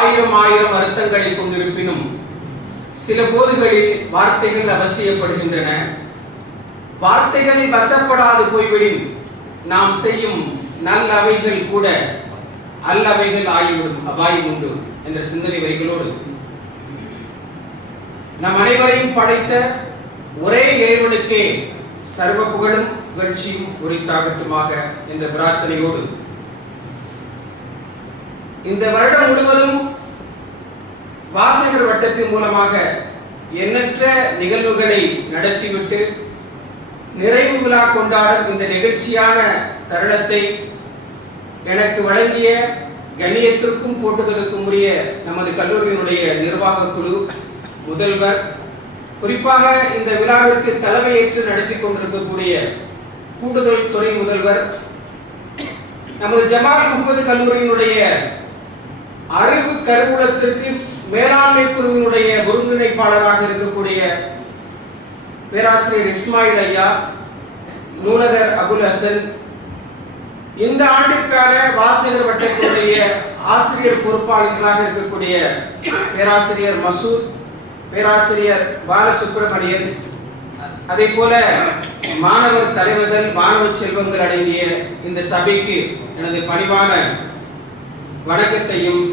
ஆயிரம் ஆயிரம் அர்த்தங்களை கொண்டிருப்பினும் சில போதுகளில் வார்த்தைகள் அவசியப்படுகின்றன. வார்த்தைகள் வசப்படாது போய்விடின் நாம் செய்யும் நல்லவைகள் கூட அல்லவைகள் ஆகிவிடும் அபாயம் உண்டு என்ற சிந்தனை வரிகளோடு நம் அனைவரையும் படைத்த ஒரே இறைவனுக்கே சர்வ புகழும் புகழ்ச்சியும் உரித்தாகட்டுமாக என்ற பிரார்த்தனையோடு இந்த வருடம் முழுவதும் வாசகர் வட்டத்தின் மூலமாக எண்ணற்ற நிகழ்வுகளை நடத்திவிட்டு நிறைவு விழா கொண்டாடும் இந்த நிகழ்ச்சியான தருணத்தை எனக்கு வழங்கிய கண்ணியத்திற்கும் போட்டுதலுக்கும் உரிய நமது கல்லூரியினுடைய நிர்வாக குழு, முதல்வர், குறிப்பாக இந்த விழாவிற்கு தலைமையேற்று நடத்தி கொண்டிருக்கக்கூடிய கூடுதல் துறை முதல்வர், நமது ஜமால் முகமது கல்லூரியினுடைய அறிவு கருவூலத்திற்கு மேலாண்மை குழுவினுடைய ஒருங்கிணைப்பாளராக இருக்கக்கூடிய பேராசிரியர் இஸ்மாயில் ஐயா, நூலகர் அபுல் ஹசன், இந்த ஆண்டிற்கான வாசகர் வட்டத்தினுடைய ஆசிரியர் பொறுப்பாளர்களாக இருக்கக்கூடிய பேராசிரியர் மசூத், பேராசிரியர் பாலசுப்ரமணியன், அதே போல மாணவர் தலைவர்கள், மாணவ செல்வங்கள் அடங்கிய இந்த சபைக்கு எனது பணிவான வணக்கத்தையும்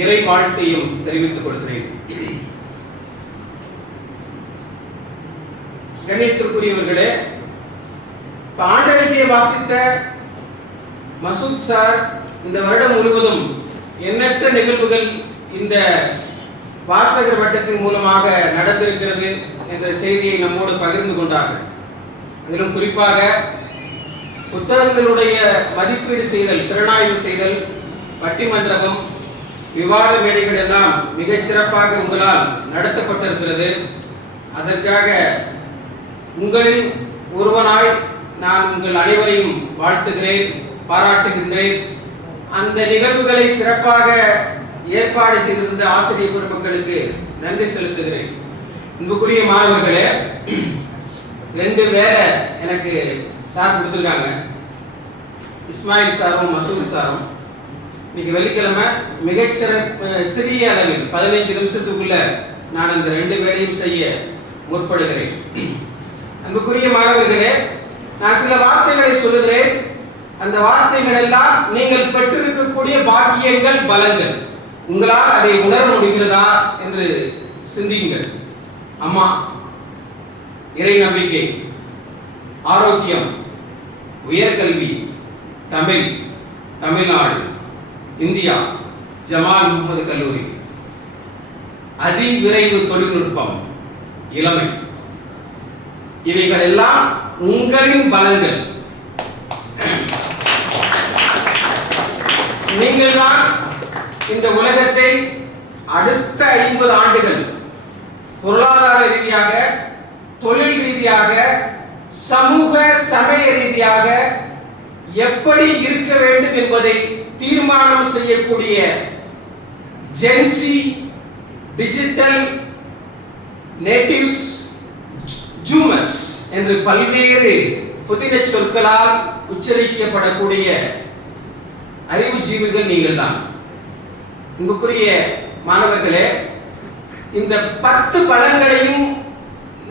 இறை வாழ்த்தையும் தெரிவித்துக் கொள்கிறேன். கண்ணியத்திற்குரியவர்களே, ஆண்டறிக்கையை வாசித்த மசூத் சார் இந்த வருடம் முழுவதும் எண்ணற்ற நிகழ்வுகள் இந்த வாசகர் வட்டத்தின் மூலமாக நடந்திருக்கிறது என்ற செய்தியை நம்மோடு பகிர்ந்து கொண்டார்கள். அதிலும் குறிப்பாக புத்தகங்களுடைய மதிப்பீடு செய்தல், திறனாய்வு செய்தல், பட்டிமன்றமும் விவாத மேடைகள் எல்லாம் மிகச் சிறப்பாக உங்களால் நடத்தப்பட்டிருக்கிறது. அதற்காக உங்களில் ஒருவனாய் நான் உங்கள் அனைவரையும் வாழ்த்துகிறேன், பாராட்டுகின்றேன். அந்த நிகழ்வுகளை சிறப்பாக ஏற்பாடு செய்திருந்த ஆசிரியர் பெருமக்களுக்கு நன்றி செலுத்துகிறேன். அன்புக்குரிய மாணவர்களே, 2 வேலை எனக்கு சார் கொடுத்துருக்காங்க. இஸ்மாயில் சாரும் மசூத் சாரும் இன்னைக்கு வெள்ளிக்கிழமை மிகச் சிறிய அளவில் 15 நிமிஷத்துக்குள்ள நான் அந்த 2 வேலையும் செய்ய முற்படுகிறேன். அன்புக்குரிய மாணவர்களே, நான் சில வார்த்தைகளை சொல்லுகிறேன். அந்த வார்த்தைகள் எல்லாம் நீங்கள் பெற்றிருக்கக்கூடிய பாக்கியங்கள், பலங்கள். உங்களால் அதை உணர முடிகிறதா என்று சிந்தியுங்கள். அம்மா, இறை நம்பிக்கை, ஆரோக்கியம், உயர்கல்வி, தமிழ், தமிழ்நாடு, இந்தியா, ஜமால் முகமது கல்லூரி, அதிவிரைவு தொழில்நுட்பம், இளமை, இவைகள் எல்லாம் உங்களின் பலங்கள். நீங்கள் தான் இந்த உலகத்தை அடுத்த 50 ஆண்டுகள் பொருளாதார ரீதியாக, தொழில் ரீதியாக, சமூக சமய ரீதியாக எப்படி இருக்க வேண்டும் என்பதை தீர்மானம் செய்யக்கூடிய ஜென்சி, டிஜிட்டல் நேட்டிவ்ஸ், ஜூமர்ஸ் என்று பல்வேறு புதின சொற்களால் உச்சரிக்கப்படக்கூடிய அறிவு ஜீவிகள் நீங்கள் தான். உங்களுக்குரிய மாணவர்களே, இந்த 10 பலன்களையும்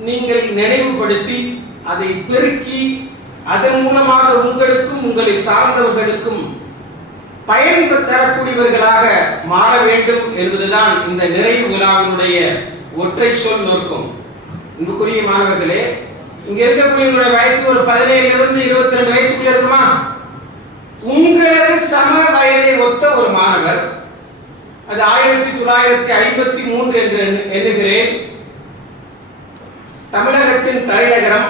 நீங்கள் நினைவுபடுத்தி அதை பெருக்கி அதன் மூலமாக உங்களுக்கும் உங்களை சார்ந்தவர்களுக்கும் பயன் தரக்கூடியவர்களாக மாற வேண்டும் என்பதுதான் இந்த நிறைவு விழாவினுடைய ஒற்றை சொல் நோக்கம். அன்புக்குரிய மாணவர்களே, இங்க இருக்கக்கூடிய வயசு ஒரு 17 இருந்து 22 வயசுக்குள்ள இருக்குமா? உங்களது சம வயதை ஒத்த ஒரு மாணவர், அது 1953 என்று எண்ணுகிறேன், தமிழகத்தின் தலைநகரம்,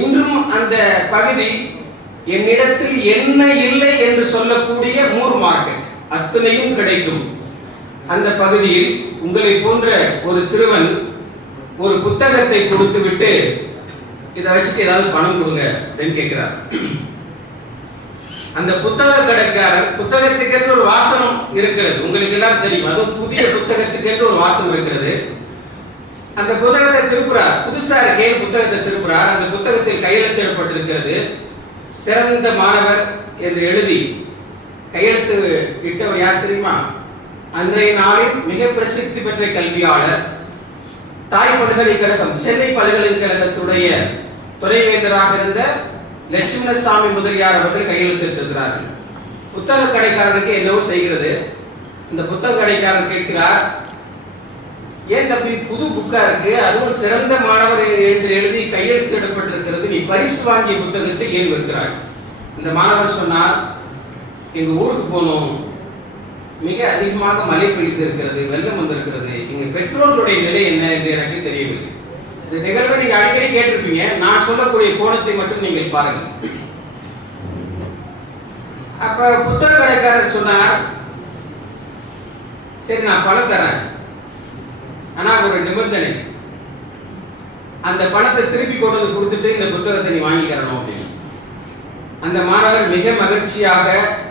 இன்றும் அந்த பகுதி என்னிடத்தில் என்ன இல்லை என்று சொல்லக்கூடிய மூர் மார்க்கெட் அத்தனையும் கிடைக்கும். அந்த பகுதியில் உங்களை போன்ற ஒரு சிறுவன் ஒரு புத்தகத்தை கொடுத்து விட்டு இதை வச்சுட்டு ஏதாவது பணம் கொடுங்க அப்படின்னு கேட்கிறார். அந்த புத்தக கடைக்காரர், புத்தகத்துக்கென்று ஒரு வாசனம் இருக்கிறது, உங்களுக்கு எல்லாம் தெரியும், அதுவும் புதிய புத்தகத்துக்கென்று ஒரு வாசனம் இருக்கிறது. அந்த புத்தகத்தை திருப்புறார், புதுசா இருக்கேன் புத்தகத்தை திருப்புறார். அந்த புத்தகத்தில் கையெழுத்திடப்பட்டிருக்கிறது, சிறந்த மாணவர் என்று எழுதி கையெழுத்து இட்டவர் யார் தெரியுமா? அன்றைய நாளில் மிக பிரசித்தி பெற்ற கல்வியாளர், தாய் பல்கலைக்கழகம் சென்னை பல்கலைக்கழகத்துடைய துணைவேந்தராக இருந்த லட்சுமணசாமி முதலியார் அவர்கள் கையெழுத்திட்டிருக்கிறார்கள். புத்தக கடைக்காரருக்கு என்னவோ செய்கிறது. இந்த புத்தக கடைக்காரர் கேட்கிறார், ஏன் தம்பி புது புக்கா இருக்கு, அதுவும் சிறந்த மாணவர் என்று எழுதி கையெழுத்திடப்பட்டிருக்கிறது, நீ பரிசு வாங்கிய புத்தகத்தை ஏன் விற்கிறாய்? இந்த மாணவர் சொன்னார், எங்க ஊருக்கு போனோம், மிக அதிகமாக மழை பெய்திருக்கிறது, வெள்ளம் வந்திருக்கிறது, எங்க பெற்றோர்களுடைய நிலை என்ன என்று எனக்கு தெரியவில்லை. இந்த நிகழ்வை நீங்க அடிக்கடி கேட்டிருப்பீங்க, நான் சொல்லக்கூடிய கோணத்தை மட்டும் நீங்கள் பாருங்கள். அப்ப புத்தக கடைக்காரர் சொன்னார், சரி நான் பணம் தரேன், ஆனா ஒரு நிபந்தனை, அந்த பணத்தை திருப்பி கொண்டு வந்து கொடுத்துட்டு இந்த புத்தகத்தை நீ வாங்கிக்கிறணும் அப்படின்னு. அந்த மாணவர் மிக மகிழ்ச்சியாக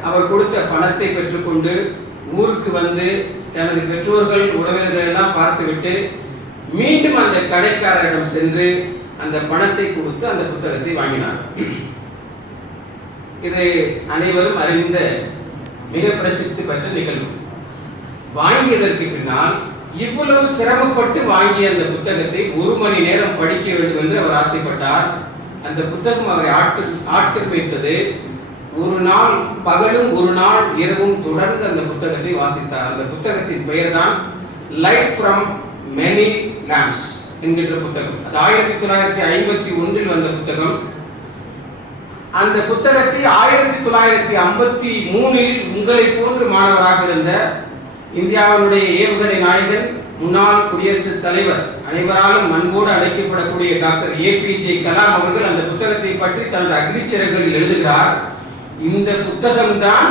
அவர் கொடுத்த பணத்தை பெற்றுக்கொண்டு ஊருக்கு வந்து தனது பெற்றோர்கள் உறவினர்கள் எல்லாம் பார்த்துவிட்டு மீண்டும் அந்த கடைக்காரரிடம் சென்று அந்த பணத்தை கொடுத்து அந்த புத்தகத்தை வாங்கினார். இது அனைவரும் அறிந்த மிக பிரசித்தி பெற்ற நிகழ்வு. வாங்கியதற்கு பின்னால் இவ்வளவு சிரமப்பட்டு வாங்கிய அந்த புத்தகத்தை 1 மணி நேரம் படிக்க வேண்டும் என்று அவர் ஆசைப்பட்டார். அந்த புத்தகம் அவரை ஆட்கொள்வித்தது. ஒரு நாள் பகலும் ஒரு நாள் இரவும் தொடர்ந்து அந்த புத்தகத்தை வாசித்தார். அந்த புத்தகத்தின் பெயர் தான் லைட் ஃப்ரம் மெனி லேம்ப்ஸ் என்கின்ற புத்தகம். அது 1951 வந்த புத்தகம். அந்த புத்தகத்தை 1953 உங்களை போன்று மாணவராக இருந்த இந்தியாவுடைய ஏவுகணை நாயகன், முன்னாள் குடியரசுத் தலைவர், அனைவராலும் அன்போடு அழைக்கப்படக்கூடிய டாக்டர் APJ கலாம் அவர்கள் அந்த புத்தகத்தை பற்றி தனது அக்னிச்சிறகுகளில் எழுதுகிறார். இந்த புத்தகம்தான்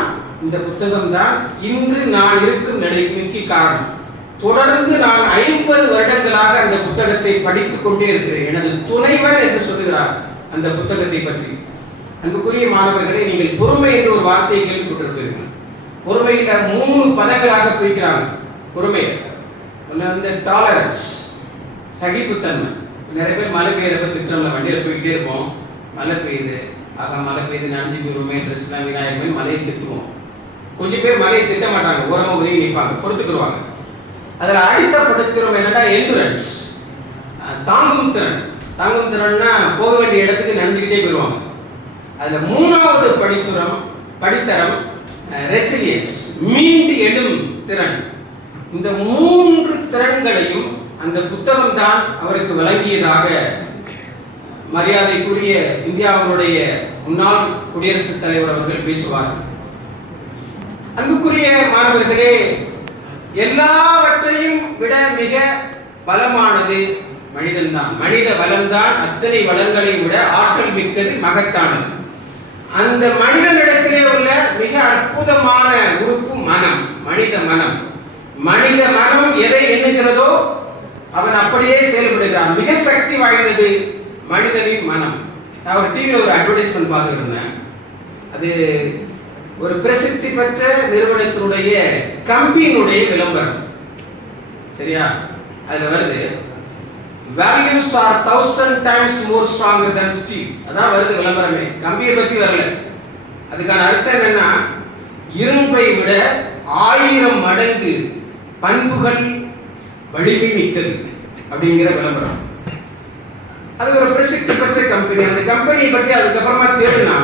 இன்று நான் இருக்கும் நிலைமைக்கு காரணம். தொடர்ந்து நான் 50 வருடங்களாக அந்த புத்தகத்தை படித்துக் கொண்டே இருக்கிறேன். எனது துணைவன் என்று சொல்லுகிறார் அந்த புத்தகத்தை பற்றி. அன்புக்குரிய மாணவர்களே, நீங்கள் பொறுமை என்ற ஒரு வார்த்தையை கேள்விப்பட்டிருப்பீர்கள். பொறுமையில 3 பதங்களாக பிரிக்கிறாங்க. பொறுமை வந்து டாலரன்ஸ், சகிப்புத்தன்மை. நிறைய பேர் மழை பெய்யறப்ப திட்டம்ல வண்டியில போய்கிட்டே இருப்போம், மழை பெய்யுது, மழை பெய்யுது, நனைஞ்சு போயிருமே, ட்ரெஸ்லாம் வீணாயிருமே, மழையை திட்டுவோம். கொஞ்சம் பேர் மழையை திட்ட மாட்டாங்க, ஓரமாக உதவி நிற்பாங்க, பொறுத்துக்குருவாங்க. அதில் அடுத்தப்படுத்துறோம் என்னன்னா எண்டுரன்ஸ், தாங்கும் திறன். தாங்கும் திறன்னா போக வேண்டிய இடத்துக்கு நனைஞ்சுக்கிட்டே போயிடுவாங்க. அதில் 3வது படித்தரம் ரெசிலியன்ஸ், மீண்டு எழும் திறன். இந்த 3 திறன்களையும் அந்த புத்தகம் தான் அவருக்கு வழங்கியதாக மரியாதைக்குரிய இந்தியாவுடைய முன்னாள் குடியரசுத் தலைவர் அவர்கள் பேசுவார்கள். அன்புக்குரிய மாணவர்களே, எல்லாவற்றையும் விட மிக பலமானது மனிதன் தான். மனித வளம்தான் அத்தனை வளங்களை விட ஆற்றல் மிக்கது, மகத்தானது. அந்த மனிதனிடத்திலே உள்ள மிக அற்புதமான உறுப்பு மனம், மனித மனம். மனித மனம் எதை எண்ணுகிறதோ அவன் அப்படியே செயல்படுகிறான். மிக சக்தி வாய்ந்தது மனிதனின் மனம். நான் ஒரு டிவியில் ஒரு அட்வர்டைஸ்மெண்ட் பார்த்துருந்தேன். அது ஒரு பிரசித்தி பெற்ற நிறுவனத்தினுடைய கம்பியினுடைய விளம்பரம். சரியா? அதுல வருது, values are 1000 times more stronger than steel. அதான் வருது விளம்பரமே, கம்பியை பத்தி வரல. அதுக்கான அர்த்தம் என்னன்னா, இரும்பை விட 1000 மடங்கு பண்புகள் வலிமை மிக்கது அப்படிங்கிற விளம்பரம். அது ஒரு பிரசித்தி பெற்ற கம்பெனி. அந்த கம்பெனியை பற்றி அதுக்கப்புறமா தேடுனா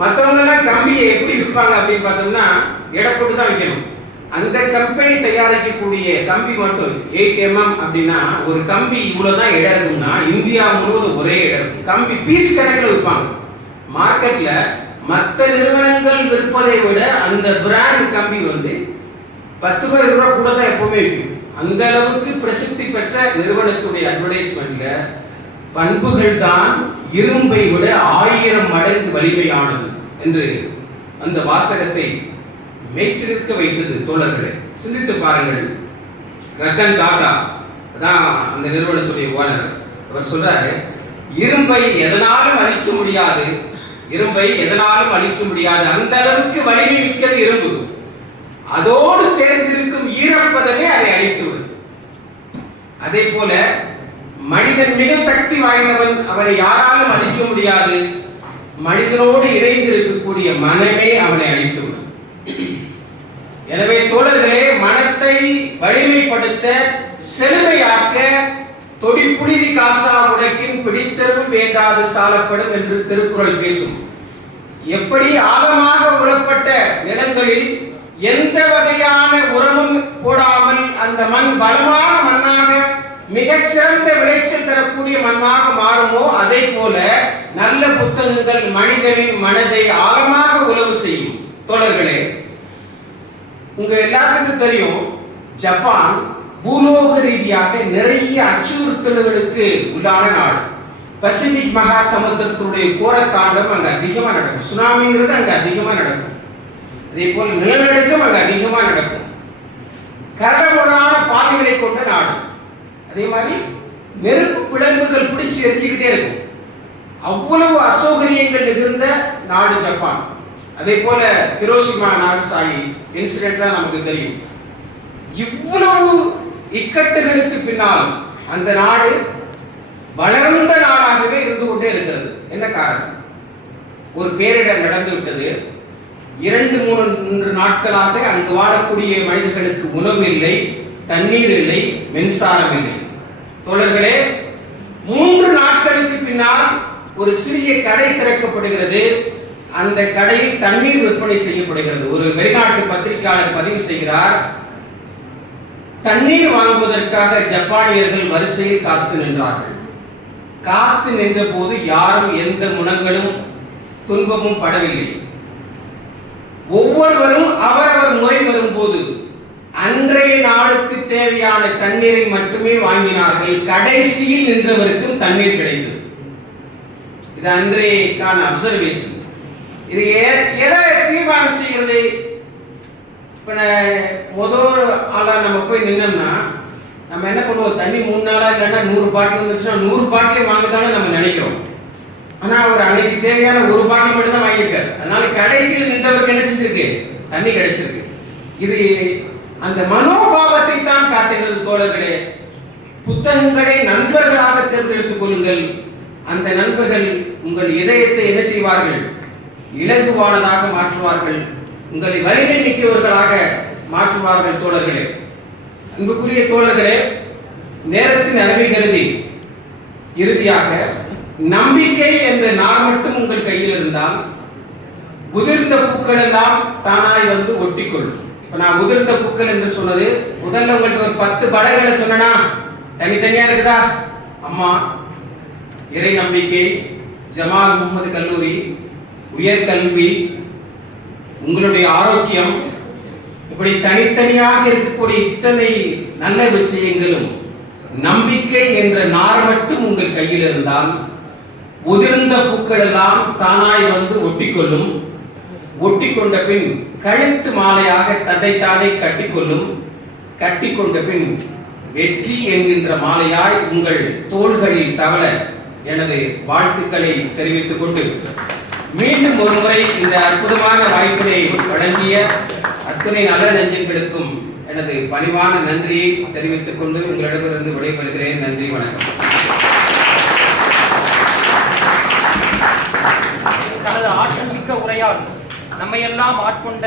மற்றவங்க எல்லாம் கம்பியை எப்படி விற்பாங்க அப்படின்னு பார்த்தோம்னா எடை போட்டு தான் விற்கணும். அந்த கம்பெனி தயாரிக்கக்கூடிய கம்பி மட்டும் 8 mm அப்படின்னா ஒரு கம்பி இவ்வளவுதான் எடை இருக்கும்னா இந்தியா முழுவதும் ஒரே எடை இருக்கும். கம்பி பீஸ் கணக்கில் விற்பாங்க. மார்க்கெட்ல மற்ற நிறுவனங்கள் விற்பதை விட அந்த பிராண்ட் கம்பி வந்து 10 ரூபாய் 20 ரூபாய் கூட தான் எப்பவுமே விற்கும். அந்த அளவுக்கு பிரசித்தி பெற்ற நிறுவனத்துடைய அட்வர்டைஸ்மெண்ட்ல பண்புகள் தான் இரும்பை விட 1000 மடங்கு வலிமையானது என்று அந்த வாசகத்தை மெய்சிலிர்க்க வைத்தது. தோழர்களே, சிந்தித்து பாருங்கள். ரத்தன் டாடா தான் அந்த நிறுவனத்துடைய ஓனர். அவர் சொல்றாரு, இரும்பை எதனாலும் அழிக்க முடியாது, இரும்பை எதனாலும் அழிக்க முடியாது, அந்த அளவுக்கு வலிமை மிக்கது இரும்பு. அதோடு சேர்ந்திருக்கும் ஈரப்பதமே அதை அழித்துவிடும். அதே போல மனிதன் மிக சக்தி வாய்ந்தவன், அவனை யாராலும் அழிக்க முடியாது. மனிதனோடு இணைந்து இருக்கக்கூடிய மனமே அவனை அழித்துவிடும். எனவே தோழர்களே, மனத்தை வலிமைப்படுத்த, செழுமையாக்க, தொடி புழுதி காசா உடைக்கின் பிடித்தரும் வேண்டாது சாலப்படும் என்று திருக்குறள் பேசும். எப்படி ஆழமாக உழப்பட்ட நிலங்களில் எந்த வகையான உரமும் போடாமல் அந்த மண் பலமான மண்ணாக மிகச்சிறந்த விளைச்சல் தரக்கூடிய மண்ணாக மாறுமோ, அதே போல நல்ல புத்தகங்கள் மனிதனின் மனதை ஆழமாக உழவு செய்யும். தோழர்களே, உங்க எல்லாத்துக்கும் தெரியும், ஜப்பான் பூலோக ரீதியாக நிறைய அச்சுறுத்தல்களுக்கு உள்ளான நாடு. பசிபிக் மகா சமுத்திரத்துடைய கோரத்தாண்டம் அங்க அதிகமா நடக்கும். சுனாமிங்கிறது அங்க அதிகமா நடக்கும். அதே போல நிலநடுக்கம் அங்க அதிகமா நடக்கும். கரடுமுரடான பாதைகளை கொண்ட நாடு. அதே மாதிரி நெருப்பு பிளம்புகள் பிடிச்சு எரிஞ்சுக்கிட்டே இருக்கும். அவ்வளவு அசௌகரியங்கள் நிகழ்ந்த நாடு ஜப்பான். அதே போல ஹிரோஷிமா நாகசாகி இன்சிடென்ட் தான் நமக்கு தெரியும். இவ்வளவு இக்கட்டுகளுக்கு பின்னால் அந்த நாடு வளர்ந்த நாடாகவே இருந்து கொண்டே இருக்கிறது. என்ன காரணம்? ஒரு பேரிடர் நடந்து விட்டது. 2-3 நாட்களாக அங்கு வாழக்கூடிய மனிதர்களுக்கு உணவு இல்லை, தண்ணீர் இல்லை, மின்சாரம் இல்லை. தோழர்களே, 3 நாட்களுக்கு பின்னால் ஒரு சிறிய கடை திறக்கப்படுகிறது. அந்த கடையில் தண்ணீர் விற்பனை செய்யப்படுகிறது. ஒரு வெளிநாட்டு பத்திரிகையாளர் பதிவு செய்கிறார், தண்ணீர் வாங்குவதற்காக ஜப்பானியர்கள் வரிசையில் காத்து நின்றார்கள். காத்து நின்ற போது யாரும் எந்த முனங்களும் துன்பமும் படவில்லை. ஒவ்வொருவரும் அவரவர் முறை வரும்போது அன்றைய நாளுக்கு தேவையான தண்ணீரை மட்டுமே வாங்கினார்கள். கடைசியில் நின்றவருக்கும் தண்ணீர் கிடைத்தது. இது அன்றையக்கான அப்சர்வேஷன். இது எதை தீர்மானம் செய்கிறது? இப்ப முதல் ஆளா நம்ம போய் நின்னோம்னா நம்ம என்ன பண்ணுவோம்? தண்ணி 3 நாளா இல்லைன்னா 100 பாட்டில் வந்துச்சுன்னா 100 பாட்டிலே வாங்கத்தானே நம்ம நினைக்கிறோம். ஆனா அவர் அன்னைக்கு தேவையான 1 பாட்டில் மட்டும் தான் வாங்கியிருக்காரு. அதனால கடைசியில் நின்றவருக்கு என்ன செஞ்சிருக்கு? தண்ணி கிடைச்சிருக்கு. இது அந்த மனோபாவத்தை தான் காட்டுகிறது. தோழர்களே, புத்தகங்களை நண்பர்களாக தேர்ந்தெடுத்துக் கொள்ளுங்கள். அந்த நண்பர்கள் உங்கள் இதயத்தை என்ன செய்வார்கள்? இலகுவானதாக மாற்றுவார்கள். உங்களை வலிமை மிக்கவர்களாக மாற்றுவார்கள். தோழர்களே, அன்புக்குரிய தோழர்களே, நேரத்தின் அருமை கருதி இறுதியாக நம்பிக்கை என்ற நார் மட்டும் உங்கள் கையில் இருந்தால் உதிர்ந்த பூக்கள் எல்லாம் தானாய் வந்து ஒட்டிக்கொள்ளும். இப்ப நான் உதிர்ந்த பூக்கள் என்று சொன்னது, முதல்ல உங்களுக்கு ஒரு 10 படங்களை சொன்னா தனித்தனியா இருக்குதா? அம்மா, இறை நம்பிக்கை, ஜமால் முகமது கல்லூரி, உயர்கல்வி, உங்களுடைய ஆரோக்கியம், இப்படி தனித்தனியாக இருக்கக்கூடிய இத்தனை நல்ல விஷயங்களும் நம்பிக்கை என்ற நார் மட்டும் உங்கள் கையில் இருந்தால் உதிர்ந்த பூக்கள் எல்லாம் தானாய் வந்து ஒட்டிக்கொள்ளும். ஒட்டிக்கொண்ட பின் கழுத்து மாலையாக தன்னைத்தானே கட்டிக்கொள்ளும். கட்டிக்கொண்ட பின் வெற்றி என்கின்ற மாலையாய் உங்கள் தோள்களில் தவள எனது வாழ்த்துக்களை தெரிவித்துக் கொண்டு மீண்டும் ஒரு முறை இந்த அற்புதமான வாய்ப்பினை வழங்கிய அத்துணை நல்ல நெஞ்சங்களுக்கும் எனது பணிவான நன்றியை தெரிவித்துக் கொண்டு உங்களிடமிருந்து விடைபெறுகிறேன். நன்றி, வணக்கம். தனது ஆற்றல் மிக்க உரையால் நம்மையெல்லாம் ஆட்கொண்ட